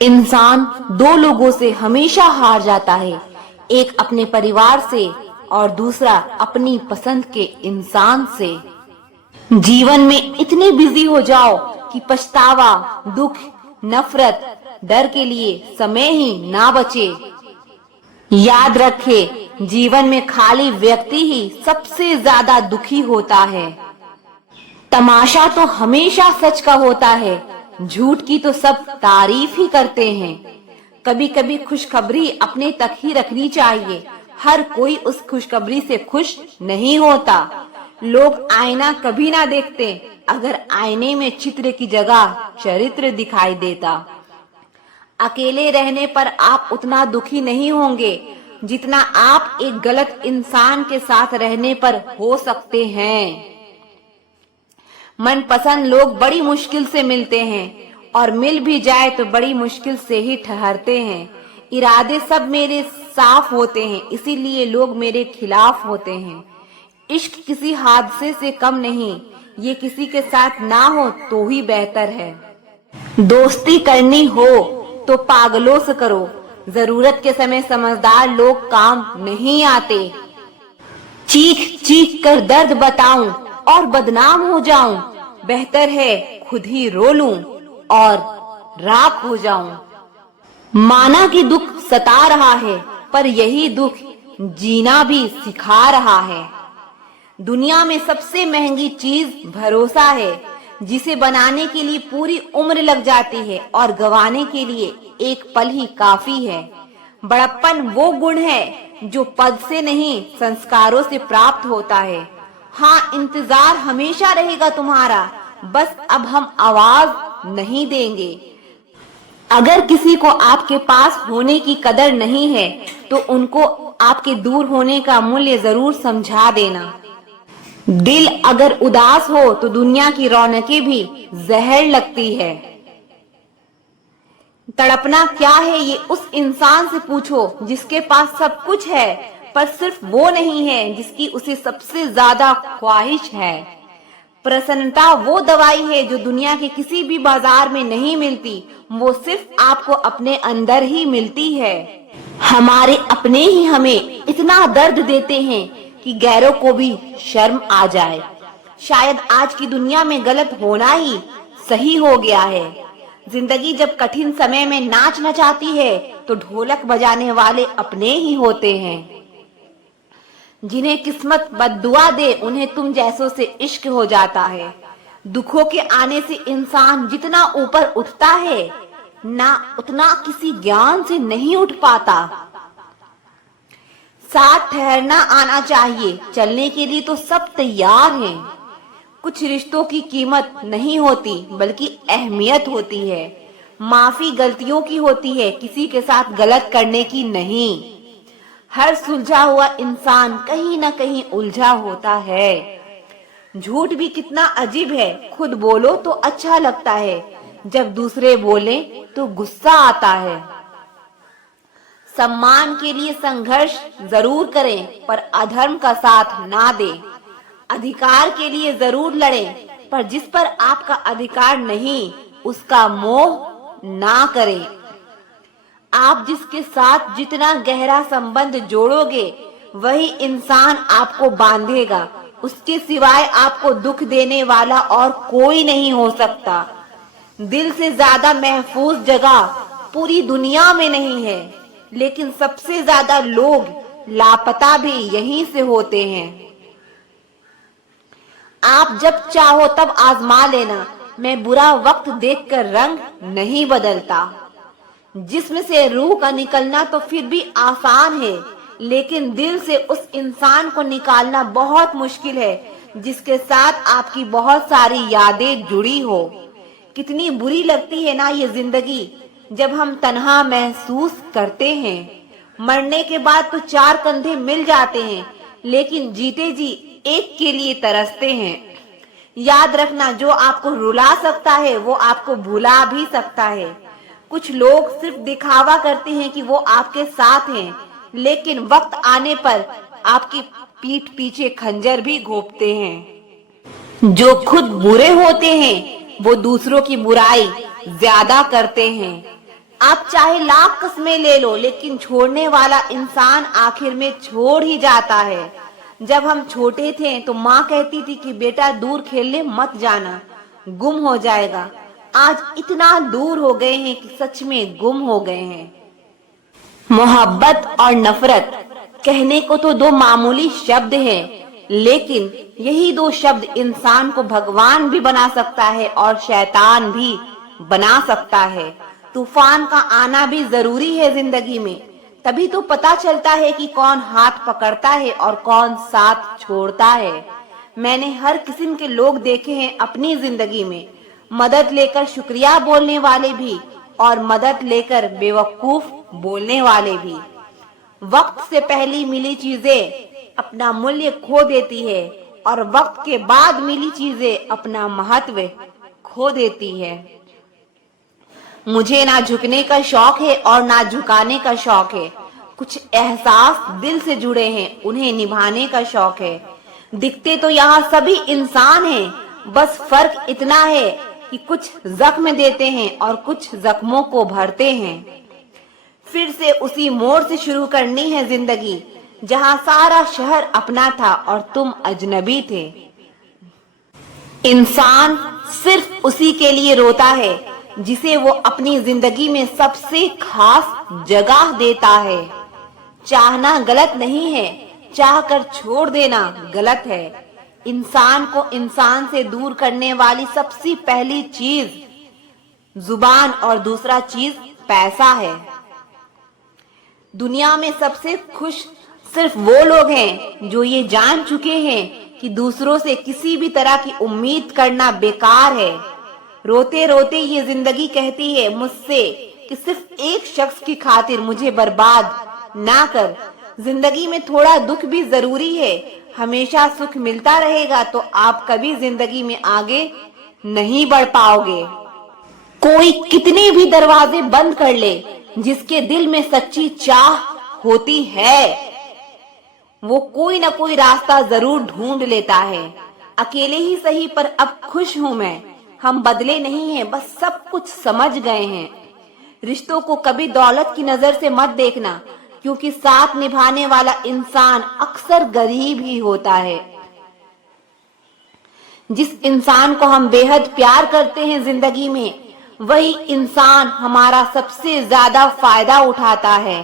इंसान दो लोगों से हमेशा हार जाता है, एक अपने परिवार से और दूसरा अपनी पसंद के इंसान से। जीवन में इतने बिजी हो जाओ कि पछतावा, दुख, नफरत, डर के लिए समय ही ना बचे। याद रखे, जीवन में खाली व्यक्ति ही सबसे ज्यादा दुखी होता है। तमाशा तो हमेशा सच का होता है, झूठ की तो सब तारीफ ही करते हैं। कभी कभी खुशखबरी अपने तक ही रखनी चाहिए, हर कोई उस खुशखबरी से खुश नहीं होता। लोग आईना कभी ना देखते अगर आईने में चित्र की जगह चरित्र दिखाई देता। अकेले रहने पर आप उतना दुखी नहीं होंगे जितना आप एक गलत इंसान के साथ रहने पर हो सकते हैं। मनपसंद लोग बड़ी मुश्किल से मिलते हैं और मिल भी जाए तो बड़ी मुश्किल से ही ठहरते हैं। इरादे सब मेरे साफ होते हैं, इसीलिए लोग मेरे खिलाफ होते हैं। इश्क किसी हादसे से कम नहीं, ये किसी के साथ ना हो तो ही बेहतर है। दोस्ती करनी हो तो पागलों से करो, जरूरत के समय समझदार लोग काम नहीं आते। चीख चीख कर दर्द बताऊं और बदनाम हो जाऊं, बेहतर है खुद ही रो लूं और राख हो जाऊं। माना कि दुख सता रहा है, पर यही दुख जीना भी सिखा रहा है। दुनिया में सबसे महंगी चीज भरोसा है, जिसे बनाने के लिए पूरी उम्र लग जाती है और गंवाने के लिए एक पल ही काफी है। बड़प्पन वो गुण है जो पद से नहीं संस्कारों से प्राप्त होता है। हाँ, इंतजार हमेशा रहेगा तुम्हारा, बस अब हम आवाज नहीं देंगे। अगर किसी को आपके पास होने की कदर नहीं है तो उनको आपके दूर होने का मूल्य जरूर समझा देना। दिल अगर उदास हो तो दुनिया की रौनकें भी जहर लगती है। तड़पना क्या है ये उस इंसान से पूछो जिसके पास सब कुछ है, पर सिर्फ वो नहीं है जिसकी उसे सबसे ज्यादा ख्वाहिश है। प्रसन्नता वो दवाई है जो दुनिया के किसी भी बाजार में नहीं मिलती, वो सिर्फ आपको अपने अंदर ही मिलती है। हमारे अपने ही हमें इतना दर्द देते हैं कि गैरों को भी शर्म आ जाए। शायद आज की दुनिया में गलत होना ही सही हो गया है। जिंदगी जब कठिन समय में नाच नचाती है तो ढोलक बजाने वाले अपने ही होते हैं। जिन्हें किस्मत बद्दुआ दे उन्हें तुम जैसों से इश्क हो जाता है। दुखों के आने से इंसान जितना ऊपर उठता है ना उतना किसी ज्ञान से नहीं उठ पाता। साथ ठहरना आना चाहिए, चलने के लिए तो सब तैयार हैं। कुछ रिश्तों की कीमत नहीं होती बल्कि अहमियत होती है। माफी गलतियों की होती है, किसी के साथ गलत करने की नहीं। हर सुलझा हुआ इंसान कहीं ना कहीं उलझा होता है। झूठ भी कितना अजीब है, खुद बोलो तो अच्छा लगता है, जब दूसरे बोले तो गुस्सा आता है। सम्मान के लिए संघर्ष जरूर करें, पर अधर्म का साथ ना दें। अधिकार के लिए जरूर लड़ें, पर जिस पर आपका अधिकार नहीं उसका मोह ना करें। आप जिसके साथ जितना गहरा संबंध जोड़ोगे वही इंसान आपको बांधेगा। उसके सिवाय आपको दुख देने वाला और कोई नहीं हो सकता। दिल से ज्यादा महफूज जगह पूरी दुनिया में नहीं है, लेकिन सबसे ज्यादा लोग लापता भी यहीं से होते हैं। आप जब चाहो तब आजमा लेना, मैं बुरा वक्त देखकर रंग नहीं बदलता। जिस्म से रूह का निकलना तो फिर भी आसान है, लेकिन दिल से उस इंसान को निकालना बहुत मुश्किल है जिसके साथ आपकी बहुत सारी यादें जुड़ी हो। कितनी बुरी लगती है ना ये जिंदगी जब हम तन्हा महसूस करते हैं। मरने के बाद तो चार कंधे मिल जाते हैं, लेकिन जीते जी एक के लिए तरसते हैं। याद रखना, जो आपको रुला सकता है वो आपको भुला भी सकता है। कुछ लोग सिर्फ दिखावा करते हैं कि वो आपके साथ हैं, लेकिन वक्त आने पर आपकी पीठ पीछे खंजर भी घोंपते हैं। जो खुद बुरे होते हैं वो दूसरों की बुराई ज्यादा करते हैं। आप चाहे लाख कस्में ले लो, लेकिन छोड़ने वाला इंसान आखिर में छोड़ ही जाता है। जब हम छोटे थे तो माँ कहती थी कि बेटा दूर खेलने मत जाना, गुम हो जाएगा। आज इतना दूर हो गए हैं कि सच में गुम हो गए हैं। मोहब्बत और नफरत कहने को तो दो मामूली शब्द हैं, लेकिन यही दो शब्द इंसान को भगवान भी बना सकता है और शैतान भी बना सकता है। तूफान का आना भी जरूरी है जिंदगी में, तभी तो पता चलता है कि कौन हाथ पकड़ता है और कौन साथ छोड़ता है। मैंने हर किस्म के लोग देखे हैं अपनी जिंदगी में, मदद लेकर शुक्रिया बोलने वाले भी और मदद लेकर बेवकूफ बोलने वाले भी। वक्त से पहले मिली चीजें अपना मूल्य खो देती है और वक्त के बाद मिली चीजें अपना महत्व खो देती है। मुझे ना झुकने का शौक है और ना झुकाने का शौक है। कुछ एहसास दिल से जुड़े हैं, उन्हें निभाने का शौक है। दिखते तो यहाँ सभी इंसान हैं, बस फर्क इतना है कि कुछ जख्म देते हैं और कुछ जख्मों को भरते हैं। फिर से उसी मोड़ से शुरू करनी है जिंदगी, जहाँ सारा शहर अपना था और तुम अजनबी थे। इंसान सिर्फ उसी के लिए रोता है जिसे वो अपनी जिंदगी में सबसे खास जगह देता है। चाहना गलत नहीं है, चाह कर छोड़ देना गलत है। इंसान को इंसान से दूर करने वाली सबसे पहली चीज जुबान और दूसरा चीज पैसा है। दुनिया में सबसे खुश सिर्फ वो लोग हैं जो ये जान चुके हैं कि दूसरों से किसी भी तरह की उम्मीद करना बेकार है। रोते रोते ये जिंदगी कहती है मुझसे कि सिर्फ एक शख्स की खातिर मुझे बर्बाद ना कर। जिंदगी में थोड़ा दुख भी जरूरी है, हमेशा सुख मिलता रहेगा तो आप कभी जिंदगी में आगे नहीं बढ़ पाओगे। कोई कितने भी दरवाजे बंद कर ले, जिसके दिल में सच्ची चाह होती है वो कोई ना कोई रास्ता जरूर ढूंढ लेता है। अकेले ही सही पर अब खुश हूं मैं। हम बदले नहीं हैं, बस सब कुछ समझ गए हैं। रिश्तों को कभी दौलत की नजर से मत देखना, क्योंकि साथ निभाने वाला इंसान अक्सर गरीब ही होता है। जिस इंसान को हम बेहद प्यार करते हैं जिंदगी में, वही इंसान हमारा सबसे ज्यादा फायदा उठाता है,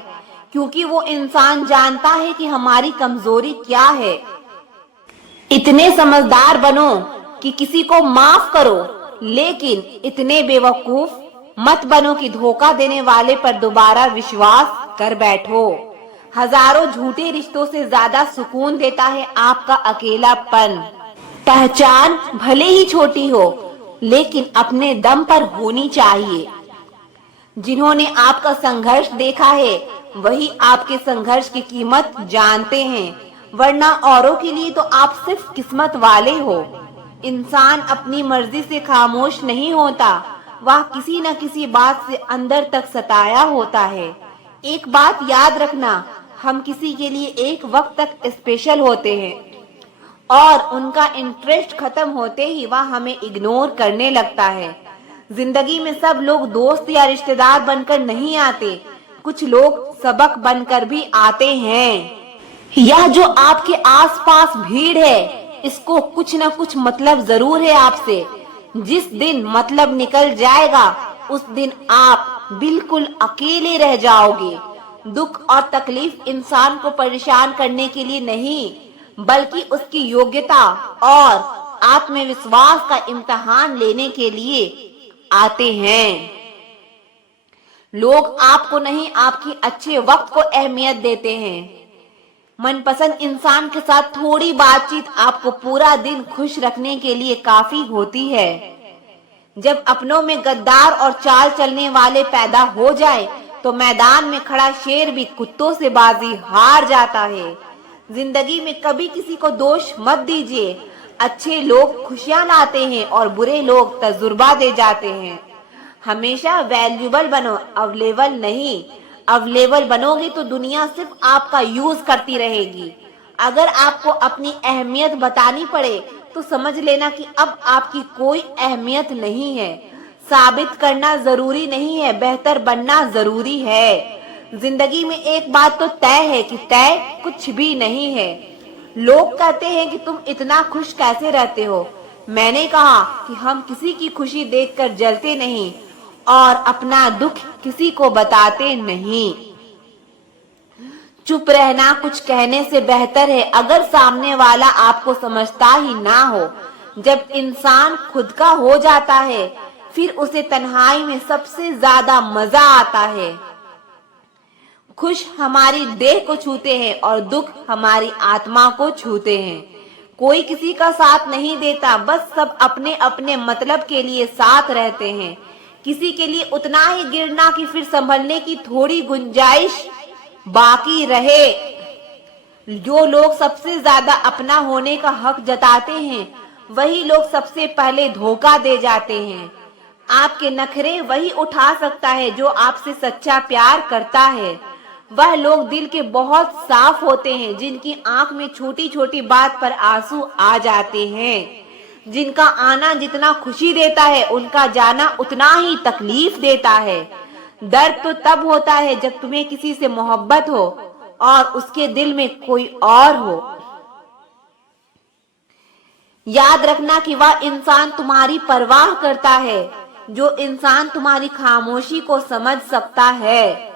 क्योंकि वो इंसान जानता है कि हमारी कमजोरी क्या है। इतने समझदार बनो कि किसी को माफ करो, लेकिन इतने बेवकूफ मत बनो कि धोखा देने वाले पर दोबारा विश्वास कर बैठो। हजारों झूठे रिश्तों से ज्यादा सुकून देता है आपका अकेलापन। पहचान भले ही छोटी हो, लेकिन अपने दम पर होनी चाहिए। जिन्होंने आपका संघर्ष देखा है वही आपके संघर्ष की कीमत जानते हैं, वरना औरों के लिए तो आप सिर्फ किस्मत वाले हो। इंसान अपनी मर्जी से खामोश नहीं होता, वह किसी न किसी बात से अंदर तक सताया होता है। एक बात याद रखना, हम किसी के लिए एक वक्त तक स्पेशल होते हैं और उनका इंटरेस्ट खत्म होते ही वह हमें इग्नोर करने लगता है। जिंदगी में सब लोग दोस्त या रिश्तेदार बनकर नहीं आते, कुछ लोग सबक बनकर भी आते हैं। यह जो आपके आसपास भीड़ है, इसको कुछ न कुछ मतलब जरूर है आपसे। जिस दिन मतलब निकल जाएगा उस दिन आप बिल्कुल अकेले रह जाओगे। दुख और तकलीफ इंसान को परेशान करने के लिए नहीं, बल्कि उसकी योग्यता और आत्मविश्वास का इम्तिहान लेने के लिए आते हैं। लोग आपको नहीं, आपके अच्छे वक्त को अहमियत देते हैं। मनपसंद इंसान के साथ थोड़ी बातचीत आपको पूरा दिन खुश रखने के लिए काफी होती है। जब अपनों में गद्दार और चाल चलने वाले पैदा हो जाए तो मैदान में खड़ा शेर भी कुत्तों से बाजी हार जाता है। जिंदगी में कभी किसी को दोष मत दीजिए। अच्छे लोग खुशियां लाते हैं और बुरे लोग तजुर्बा दे जाते हैं। हमेशा वैल्यूएबल बनो, अवेलेबल नहीं। अवेलेबल बनोगे तो दुनिया सिर्फ आपका यूज करती रहेगी। अगर आपको अपनी अहमियत बतानी पड़े तो समझ लेना कि अब आपकी कोई अहमियत नहीं है। साबित करना जरूरी नहीं है, बेहतर बनना जरूरी है। जिंदगी में एक बात तो तय है कि तय कुछ भी नहीं है। लोग कहते हैं कि तुम इतना खुश कैसे रहते हो। मैंने कहा कि हम किसी की खुशी देखकर जलते नहीं और अपना दुख किसी को बताते नहीं। चुप रहना कुछ कहने से बेहतर है अगर सामने वाला आपको समझता ही ना हो। जब इंसान खुद का हो जाता है फिर उसे तन्हाई में सबसे ज्यादा मजा आता है। खुश हमारी देह को छूते हैं और दुख हमारी आत्मा को छूते हैं। कोई किसी का साथ नहीं देता, बस सब अपने अपने मतलब के लिए साथ रहते हैं। किसी के लिए उतना ही गिरना कि फिर संभलने की थोड़ी गुंजाइश बाकी रहे। जो लोग सबसे ज्यादा अपना होने का हक जताते हैं वही लोग सबसे पहले धोखा दे जाते हैं। आपके नखरे वही उठा सकता है जो आपसे सच्चा प्यार करता है। वह लोग दिल के बहुत साफ होते हैं जिनकी आंख में छोटी छोटी बात पर आंसू आ जाते हैं। जिनका आना जितना खुशी देता है उनका जाना उतना ही तकलीफ देता है। दर्द तो तब होता है जब तुम्हें किसी से मोहब्बत हो और उसके दिल में कोई और हो। याद रखना कि वह इंसान तुम्हारी परवाह करता है जो इंसान तुम्हारी खामोशी को समझ सकता है।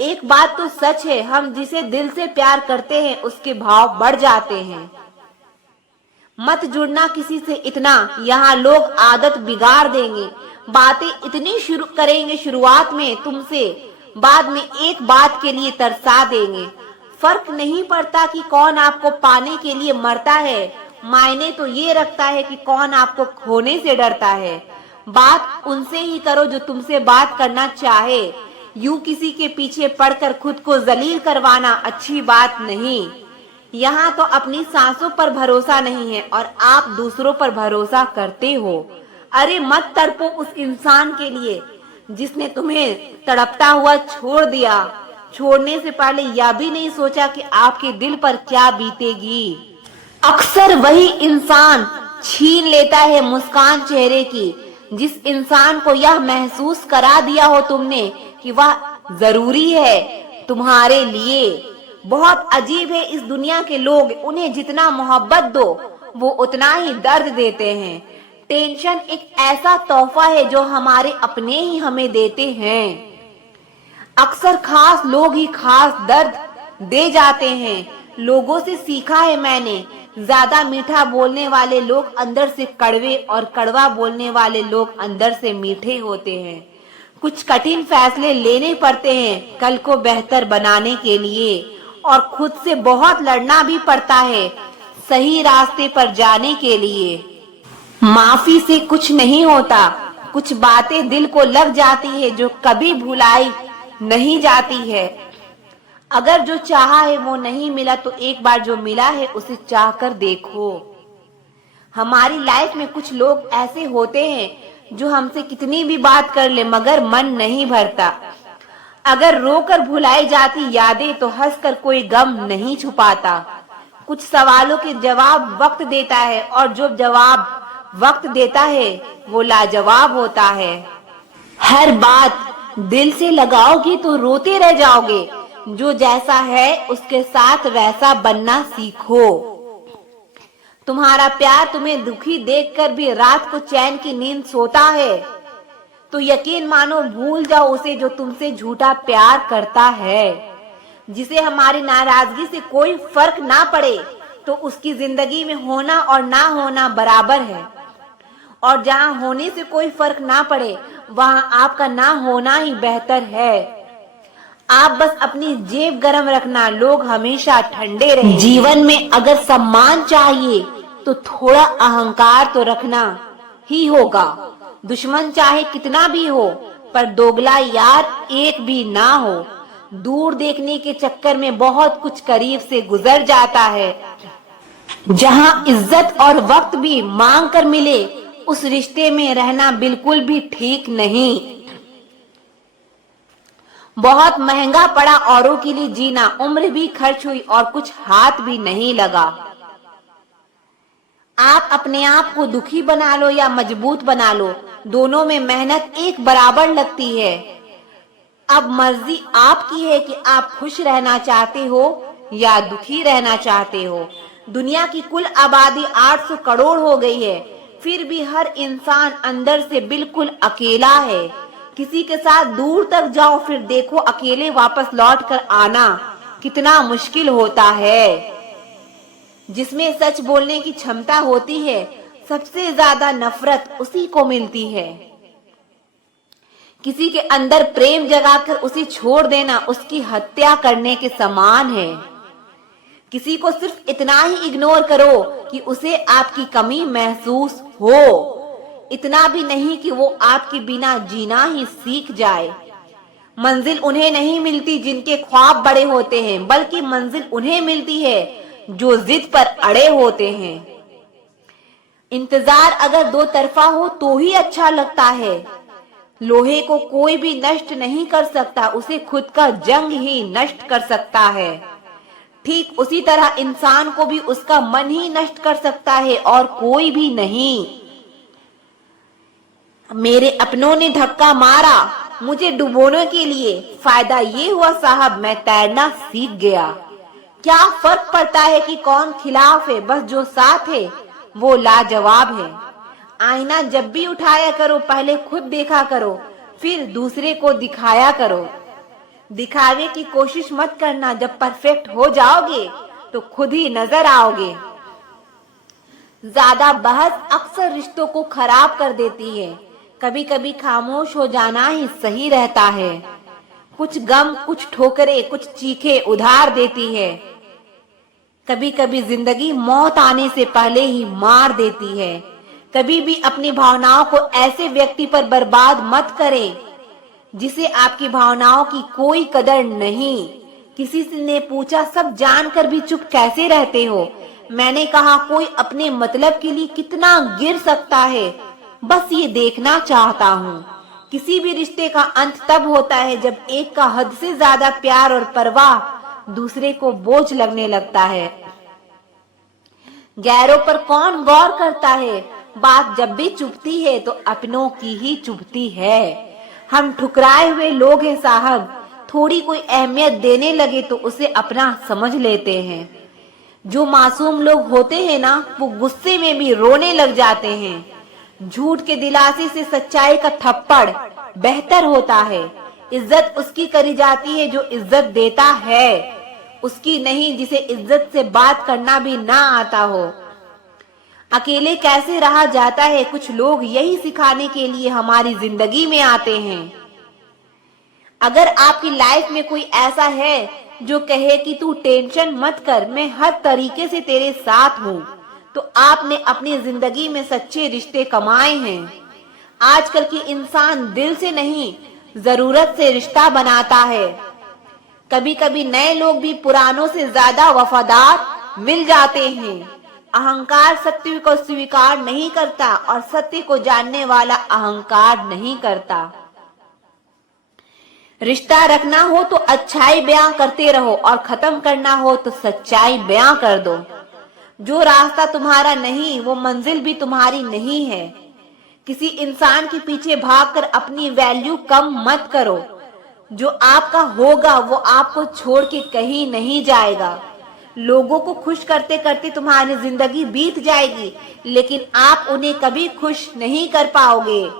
एक बात तो सच है, हम जिसे दिल से प्यार करते हैं उसके भाव बढ़ जाते हैं। मत जुड़ना किसी से इतना, यहाँ लोग आदत बिगाड़ देंगे। बातें इतनी शुरू करेंगे शुरुआत में तुमसे, बाद में एक बात के लिए तरसा देंगे। फर्क नहीं पड़ता कि कौन आपको पाने के लिए मरता है, मायने तो ये रखता है कि कौन आपको खोने से डरता है। बात उनसे ही करो जो तुमसे बात करना चाहे। यूं किसी के पीछे पड़कर खुद को जलील करवाना अच्छी बात नहीं। यहाँ तो अपनी सांसों पर भरोसा नहीं है और आप दूसरों पर भरोसा करते हो। अरे मत तड़पो उस इंसान के लिए जिसने तुम्हें तड़पता हुआ छोड़ दिया। छोड़ने से पहले यह भी नहीं सोचा कि आपके दिल पर क्या बीतेगी। अक्सर वही इंसान छीन लेता है मुस्कान चेहरे की जिस इंसान को यह महसूस करा दिया हो तुमने कि वह जरूरी है तुम्हारे लिए। बहुत अजीब है इस दुनिया के लोग, उन्हें जितना मोहब्बत दो वो उतना ही दर्द देते हैं। टेंशन एक ऐसा तोहफा है जो हमारे अपने ही हमें देते हैं। अक्सर खास लोग ही खास दर्द दे जाते हैं। लोगों से सीखा है मैंने, ज्यादा मीठा बोलने वाले लोग अंदर से कड़वे और कड़वा बोलने वाले लोग अंदर से मीठे होते हैं। कुछ कठिन फैसले लेने पड़ते हैं कल को बेहतर बनाने के लिए और खुद से बहुत लड़ना भी पड़ता है सही रास्ते पर जाने के लिए। माफी से कुछ नहीं होता, कुछ बातें दिल को लग जाती है जो कभी भुलाई नहीं जाती है। अगर जो चाहा है वो नहीं मिला तो एक बार जो मिला है उसे चाह कर देखो। हमारी लाइफ में कुछ लोग ऐसे होते हैं जो हमसे कितनी भी बात कर ले मगर मन नहीं भरता। अगर रोकर भुलाई जाती यादें तो हंसकर कोई गम नहीं छुपाता। कुछ सवालों के जवाब वक्त देता है और जो जवाब वक्त देता है वो लाजवाब होता है। हर बात दिल से लगाओगे तो रोते रह जाओगे। जो जैसा है उसके साथ वैसा बनना सीखो। तुम्हारा प्यार तुम्हें दुखी देखकर भी रात को चैन की नींद सोता है तो यकीन मानो भूल जाओ उसे जो तुमसे झूठा प्यार करता है। जिसे हमारी नाराजगी से कोई फर्क ना पड़े तो उसकी जिंदगी में होना और ना होना बराबर है। और जहाँ होने से कोई फर्क ना पड़े वहाँ आपका ना होना ही बेहतर है। आप बस अपनी जेब गरम रखना, लोग हमेशा ठंडे रहे। जीवन में अगर सम्मान चाहिए तो थोड़ा अहंकार तो रखना ही होगा। दुश्मन चाहे कितना भी हो पर दोगला यार एक भी ना हो। दूर देखने के चक्कर में बहुत कुछ करीब से गुजर जाता है। जहां इज्जत और वक्त भी मांग कर मिले उस रिश्ते में रहना बिल्कुल भी ठीक नहीं। बहुत महंगा पड़ा औरों के लिए जीना, उम्र भी खर्च हुई और कुछ हाथ भी नहीं लगा। आप अपने आप को दुखी बना लो या मजबूत बना लो, दोनों में मेहनत एक बराबर लगती है। अब मर्जी आपकी है कि आप खुश रहना चाहते हो या दुखी रहना चाहते हो। दुनिया की कुल आबादी 800 करोड़ हो गई है, फिर भी हर इंसान अंदर से बिल्कुल अकेला है। किसी के साथ दूर तक जाओ, फिर देखो अकेले वापस लौट कर आना कितना मुश्किल होता है। जिसमें सच बोलने की क्षमता होती है, सबसे ज्यादा नफरत उसी को मिलती है। किसी के अंदर प्रेम जगाकर उसे छोड़ देना उसकी हत्या करने के समान है। किसी को सिर्फ इतना ही इग्नोर करो कि उसे आपकी कमी महसूस हो, इतना भी नहीं कि वो आपके बिना जीना ही सीख जाए। मंजिल उन्हें नहीं मिलती जिनके ख्वाब बड़े होते हैं, बल्कि मंजिल उन्हें मिलती है जो जिद पर अड़े होते हैं। इंतजार अगर दो तरफा हो तो ही अच्छा लगता है। लोहे को कोई भी नष्ट नहीं कर सकता, उसे खुद का जंग ही नष्ट कर सकता है। ठीक उसी तरह इंसान को भी उसका मन ही नष्ट कर सकता है और कोई भी नहीं। मेरे अपनों ने धक्का मारा मुझे डुबोने के लिए, फायदा ये हुआ साहब मैं तैरना सीख गया। क्या फर्क पड़ता है कि कौन खिलाफ है, बस जो साथ है वो लाजवाब है। आईना जब भी उठाया करो पहले खुद देखा करो, फिर दूसरे को दिखाया करो। दिखावे की कोशिश मत करना, जब परफेक्ट हो जाओगे तो खुद ही नजर आओगे। ज्यादा बहस अक्सर रिश्तों को खराब कर देती है। कभी कभी खामोश हो जाना ही सही रहता है। कुछ गम, कुछ ठोकरे, कुछ चीखे उधार देती है। कभी कभी जिंदगी मौत आने से पहले ही मार देती है। कभी भी अपनी भावनाओं को ऐसे व्यक्ति पर बर्बाद मत करें जिसे आपकी भावनाओं की कोई कदर नहीं। किसी ने पूछा सब जानकर भी चुप कैसे रहते हो? मैंने कहा कोई अपने मतलब के लिए कितना गिर सकता है, बस ये देखना चाहता हूँ। किसी भी रिश्ते का अंत तब होता है जब एक का हद से ज्यादा प्यार और परवाह दूसरे को बोझ लगने लगता है। गैरों पर कौन गौर करता है? बात जब भी चुभती है तो अपनों की ही चुभती है। हम ठुकराए हुए लोग हैं साहब, थोड़ी कोई अहमियत देने लगे तो उसे अपना समझ लेते हैं। जो मासूम लोग होते हैं ना, वो गुस्से में भी रोने लग जाते हैं। झूठ के दिलासे से सच्चाई का थप्पड़ बेहतर होता है। इज्जत उसकी करी जाती है जो इज्जत देता है, उसकी नहीं जिसे इज्जत से बात करना भी ना आता हो। अकेले कैसे रहा जाता है, कुछ लोग यही सिखाने के लिए हमारी जिंदगी में आते हैं। अगर आपकी लाइफ में कोई ऐसा है जो कहे कि तू टेंशन मत कर, मैं हर तरीके से तेरे साथ हूँ, तो आपने अपनी जिंदगी में सच्चे रिश्ते कमाए हैं। आजकल के इंसान दिल से नहीं, जरूरत से रिश्ता बनाता है। कभी कभी नए लोग भी पुरानों से ज्यादा वफादार मिल जाते हैं। अहंकार सत्य को स्वीकार नहीं करता और सत्य को जानने वाला अहंकार नहीं करता। रिश्ता रखना हो तो अच्छाई बयां करते रहो और खत्म करना हो तो सच्चाई बयां कर दो। जो रास्ता तुम्हारा नहीं वो मंजिल भी तुम्हारी नहीं है। किसी इंसान के पीछे भागकर अपनी वैल्यू कम मत करो। जो आपका होगा वो आपको छोड़ के कहीं नहीं जाएगा। लोगों को खुश करते करते तुम्हारी जिंदगी बीत जाएगी, लेकिन आप उन्हें कभी खुश नहीं कर पाओगे।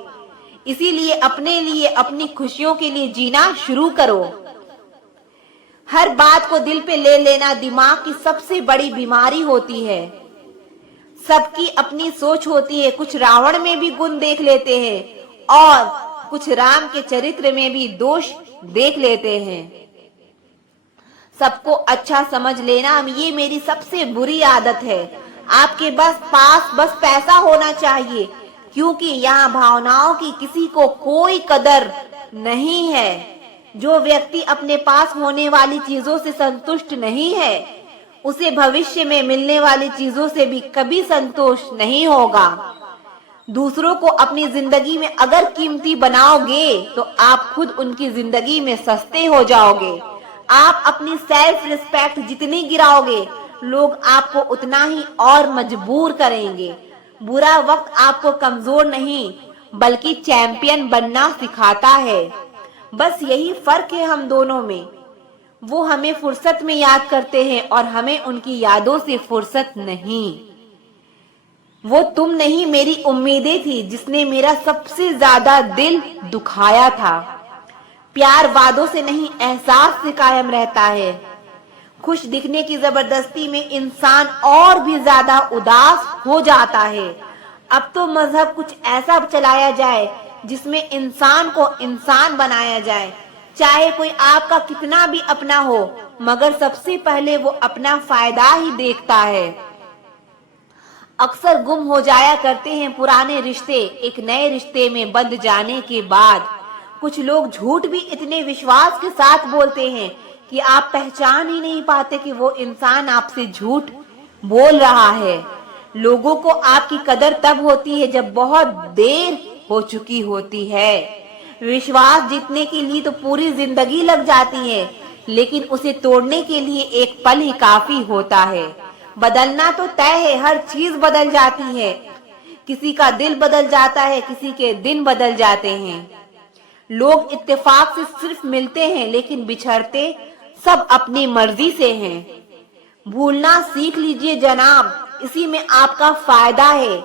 इसीलिए अपने लिए, अपनी खुशियों के लिए जीना शुरू करो। हर बात को दिल पे ले लेना दिमाग की सबसे बड़ी बीमारी होती है। सबकी अपनी सोच होती है, कुछ रावण में भी गुण देख लेते हैं और कुछ राम के चरित्र में भी दोष देख लेते हैं। सबको अच्छा समझ लेना ये मेरी सबसे बुरी आदत है। आपके पास बस पैसा होना चाहिए, क्योंकि यहाँ भावनाओं की किसी को कोई कदर नहीं है। जो व्यक्ति अपने पास होने वाली चीजों से संतुष्ट नहीं है, उसे भविष्य में मिलने वाली चीजों से भी कभी संतोष नहीं होगा। दूसरों को अपनी जिंदगी में अगर कीमती बनाओगे तो आप खुद उनकी जिंदगी में सस्ते हो जाओगे। आप अपनी सेल्फ रिस्पेक्ट जितनी गिराओगे, लोग आपको उतना ही और मजबूर करेंगे। बुरा वक्त आपको कमजोर नहीं बल्कि चैंपियन बनना सिखाता है। बस यही फर्क है हम दोनों में। वो हमें फुर्सत में याद करते हैं और हमें उनकी यादों से फुर्सत नहीं। वो तुम नहीं मेरी उम्मीदें थी जिसने मेरा सबसे ज्यादा दिल दुखाया था। प्यार वादों से नहीं एहसास से कायम रहता है। खुश दिखने की जबरदस्ती में इंसान और भी ज्यादा उदास हो जाता है। अब तो मजहब कुछ ऐसा चलाया जाए जिसमें इंसान को इंसान बनाया जाए, चाहे कोई आपका कितना भी अपना हो, मगर सबसे पहले वो अपना फायदा ही देखता है। अक्सर गुम हो जाया करते हैं पुराने रिश्ते एक नए रिश्ते में बंध जाने के बाद। कुछ लोग झूठ भी इतने विश्वास के साथ बोलते हैं कि आप पहचान ही नहीं पाते कि वो इंसान आपसे झूठ बोल रहा है। लोगों को आपकी कदर तब होती है जब बहुत देर हो चुकी होती है। विश्वास जीतने के लिए तो पूरी जिंदगी लग जाती है, लेकिन उसे तोड़ने के लिए एक पल ही काफी होता है। बदलना तो तय है, हर चीज बदल जाती है। किसी का दिल बदल जाता है, किसी के दिन बदल जाते हैं। लोग इत्तेफाक से सिर्फ मिलते हैं लेकिन बिछड़ते सब अपनी मर्जी से हैं। भूलना सीख लीजिए जनाब, इसी में आपका फायदा है,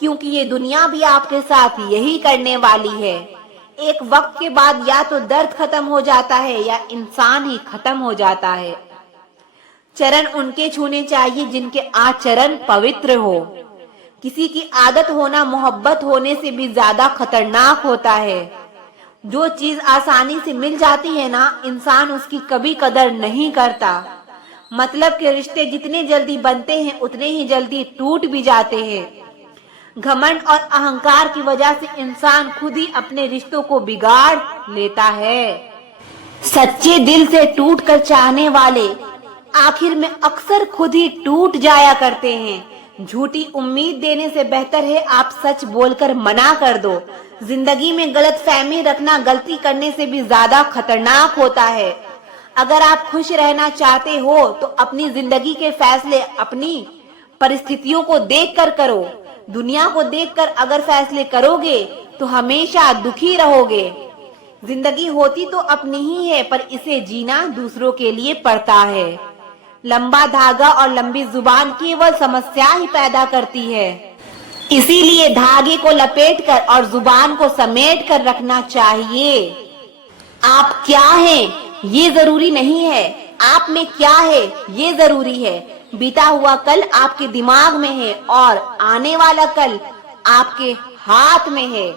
क्योंकि ये दुनिया भी आपके साथ यही करने वाली है। एक वक्त के बाद या तो दर्द खत्म हो जाता है या इंसान ही खत्म हो जाता है। चरण उनके छूने चाहिए जिनके आचरण पवित्र हो। किसी की आदत होना मोहब्बत होने से भी ज्यादा खतरनाक होता है। जो चीज आसानी से मिल जाती है ना, इंसान उसकी कभी कदर नहीं करता। मतलब के रिश्ते जितने जल्दी बनते हैं उतने ही जल्दी टूट भी जाते हैं। घमंड और अहंकार की वजह से इंसान खुद ही अपने रिश्तों को बिगाड़ लेता है। सच्चे दिल से टूट कर चाहने वाले आखिर में अक्सर खुद ही टूट जाया करते हैं। झूठी उम्मीद देने से बेहतर है आप सच बोलकर मना कर दो। जिंदगी में गलतफहमी रखना गलती करने से भी ज्यादा खतरनाक होता है। अगर आप खुश रहना चाहते हो तो अपनी जिंदगी के फैसले अपनी परिस्थितियों को देखकर करो। दुनिया को देखकर अगर फैसले करोगे तो हमेशा दुखी रहोगे। जिंदगी होती तो अपनी ही है, पर इसे जीना दूसरों के लिए पड़ता है। लंबा धागा और लंबी जुबान केवल समस्या ही पैदा करती है। इसीलिए धागे को लपेटकर और जुबान को समेट कर रखना चाहिए। आप क्या हैं ये जरूरी नहीं है, आप में क्या है ये जरूरी है। बीता हुआ कल आपके दिमाग में है और आने वाला कल आपके हाथ में है।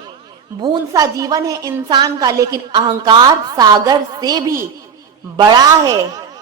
बूंद सा जीवन है इंसान का, लेकिन अहंकार सागर से भी बड़ा है।